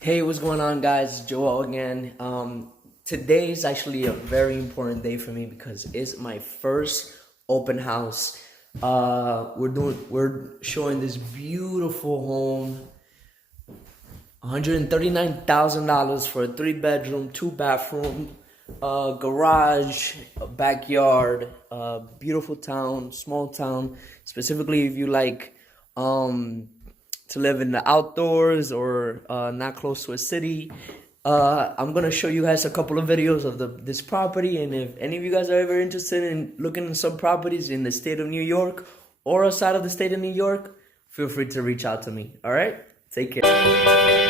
Hey, what's going on, guys? Joel again. Today is actually a very important day for me because it's my first open house. We're showing this beautiful home, $139,000 for a 3 bedroom, 2 bathroom, garage, a backyard, beautiful town, small town. Specifically, if you like to live in the outdoors or not close to a city. I'm gonna show you guys a couple of videos of this property, and if any of you guys are ever interested in looking at some properties in the state of New York or outside of the state of New York, feel free to reach out to me. All right, take care.